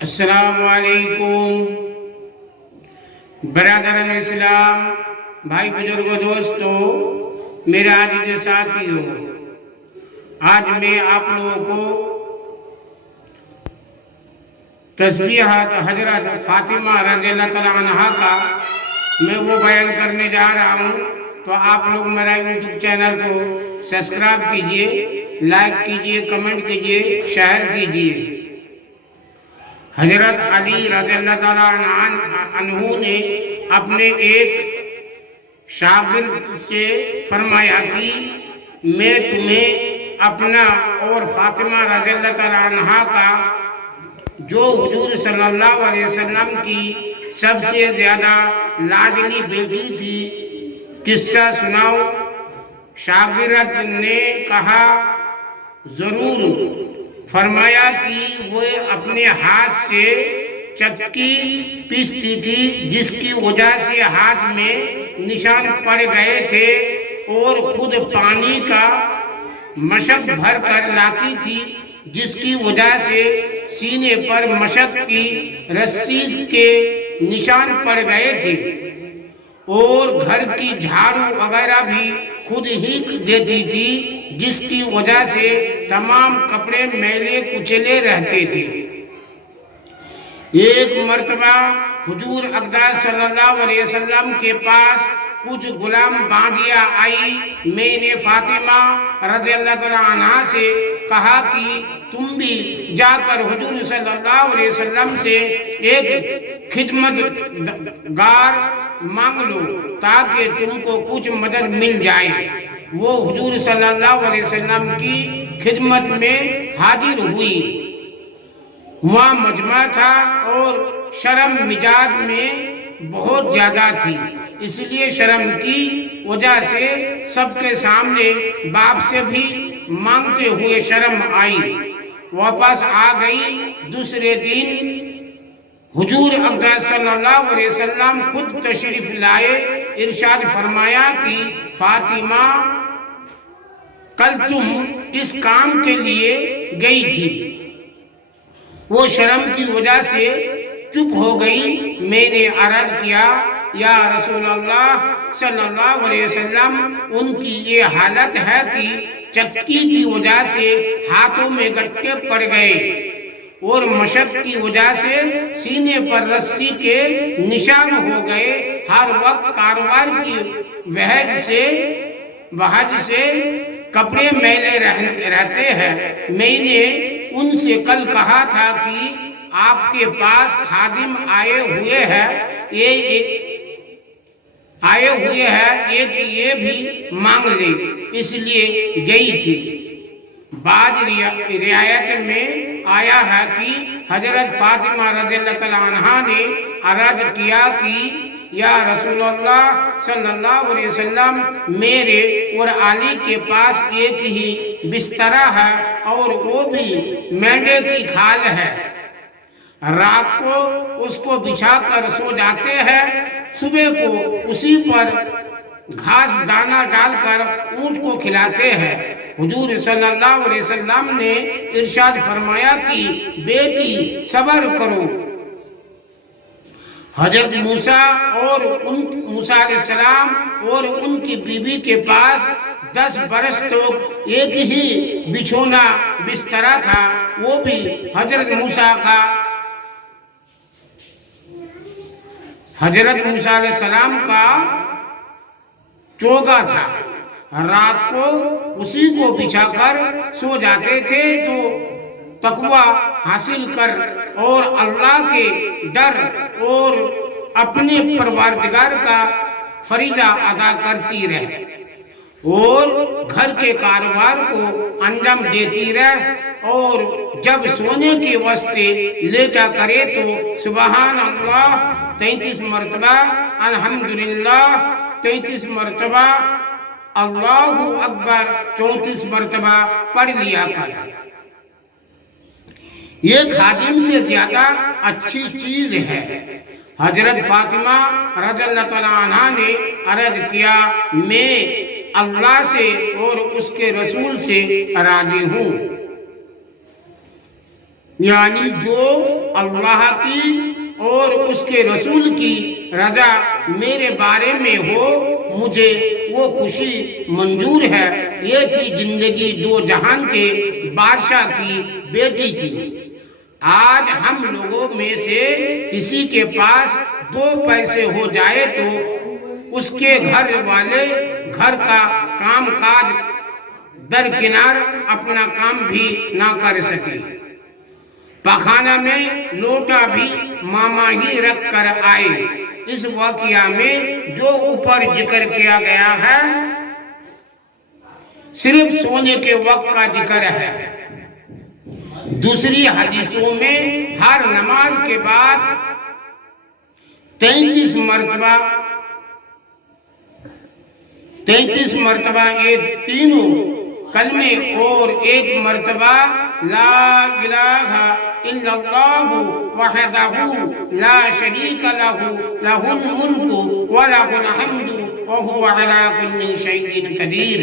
السلام علیکم برادران اسلام، بھائی بزرگوں، دوستوں، میرے عزیز ساتھیوں، آج میں آپ لوگوں کو تسبیحات حضرت فاطمہ رضی اللہ تعالیٰ عنہا کا میں وہ بیان کرنے جا رہا ہوں۔ تو آپ لوگ میرا یوٹیوب چینل کو سبسکرائب کیجئے، لائک کیجئے، کمنٹ کیجئے، شیئر کیجئے۔ حضرت علی رضی اللہ تعالیٰ عنہ نے اپنے ایک شاگرد سے فرمایا کہ میں تمہیں اپنا اور فاطمہ رضی اللہ تعالیٰ عنہ کا جو حضور صلی اللہ علیہ وسلم کی سب سے زیادہ لاڈلی بیٹی تھی قصہ سناؤ۔ شاگرد نے کہا ضرور۔ فرمایا کہ وہ اپنے ہاتھ سے چکی پیستی تھی جس کی وجہ سے ہاتھ میں نشان پڑ گئے تھے، اور خود پانی کا مشک بھر کر لاتی تھی جس کی وجہ سے سینے پر مشک کی رسی کے نشان پڑ گئے تھے، اور گھر کی جھاڑو وغیرہ بھی خود ہی دیتی تھی جس کی وجہ سے تمام کپڑے میلے کچلے رہتے تھے۔ ایک مرتبہ حضور اقدس صلی اللہ علیہ وسلم کے پاس کچھ غلام باندیا آئی۔ میں نے فاطمہ رضی اللہ تعالیٰ عنہ سے کہا کہ تم بھی جا کر حضور صلی اللہ علیہ وسلم سے ایک خدمت گار مانگ لو تاکہ تم کو کچھ مدد مل جائے۔ وہ حضور صلی اللہ علیہ وسلم کی خدمت میں حاضر ہوئی۔ وہاں مجمع تھا اور شرم مزاج میں بہت زیادہ تھی، اس لیے شرم کی وجہ سے سب کے سامنے باپ سے بھی مانگتے ہوئے شرم آئی، واپس آ گئی۔ دوسرے دن حضور اقدس صلی اللہ علیہ وسلم خود تشریف لائے۔ ارشاد فرمایا کہ فاطمہ کل تم اس کام کے لیے گئی تھی، وہ شرم کی وجہ سے چپ ہو گئی۔ میں نے عرض کیا یا رسول اللہ صلی اللہ علیہ وسلم، ان کی یہ حالت ہے کہ چکی کی وجہ سے ہاتھوں میں گٹے پڑ گئے اور مشق کی وجہ سے سینے پر رسی کے نشان ہو گئے، ہر وقت کاروبار کی وجہ سے کپڑے میلے رہتے ہیں۔ میں نے ان سے کل کہا تھا کہ آپ کے پاس خادم آئے ہوئے ہیں، ایک یہ بھی مانگ لے، اس لیے گئی تھی۔ بعض روایت میں آیا ہے کہ حضرت فاطمہ رضی اللہ تعالیٰ عنہا نے عرض کیا کہ یا رسول اللہ صلی اللہ علیہ وسلم، میرے اور علی کے پاس ایک ہی بسترا ہے اور وہ بھی مینڈے کی کھال ہے، رات کو اس کو بچھا کر سو جاتے ہیں، صبح کو اسی پر گھاس دانہ ڈال کر اونٹ کو کھلاتے ہیں۔ حضور صلی اللہ علیہ وسلم نے ارشاد فرمایا کہ بیٹی صبر کرو۔ حضرت موسیٰ علیہ السلام اور ان کی بیوی کے پاس 10 برس تک ایک ہی بچھونا بسترا تھا، وہ بھی حضرت موسیٰ علیہ السلام کا چوگا تھا، رات کو اسی کو بچھا کر سو جاتے تھے تو تقوی حاصل کر اور اللہ کے ڈر اور اپنے پروردگار کا فریضہ ادا کرتی رہے اور گھر کے کاروبار کو انجام دیتی رہے، اور جب سونے کے واسطے لیٹا کرے تو سبحان اللہ 33 مرتبہ، الحمدللہ 33 مرتبہ، اللہ اکبر 34 مرتبہ پڑھ لیا کر۔ یہ خادم سے زیادہ اچھی چیز ہے۔ حضرت فاطمہ رضی اللہ تعالیٰ عنہ نے عرض کیا میں اللہ سے اور اس کے رسول سے راضی ہوں۔ یعنی جو اللہ کی اور اس کے رسول کی رضا میرے بارے میں ہو مجھے وہ خوشی منظور ہے۔ یہ تھی زندگی دو جہان کے بادشاہ کی بیٹی کی۔ آج ہم لوگوں میں سے کسی کے پاس 2 پیسے ہو جائے تو اس کے گھر والے گھر کا کام کاج درکنار اپنا کام بھی نہ کر سکے، پخانہ میں لوٹا بھی ماما ہی رکھ کر آئے۔ اس واقعہ میں جو اوپر ذکر کیا گیا ہے صرف سونے کے وقت کا ذکر ہے۔ دوسری حدیثوں میں ہر نماز کے بعد 33 مرتبہ یہ تینوں کلمے اور 1 مرتبہ لا الہ الا اللہ وحدہ لا شریک لہ لہ الملک ولہ الحمد وہو علی کل شیء قدیر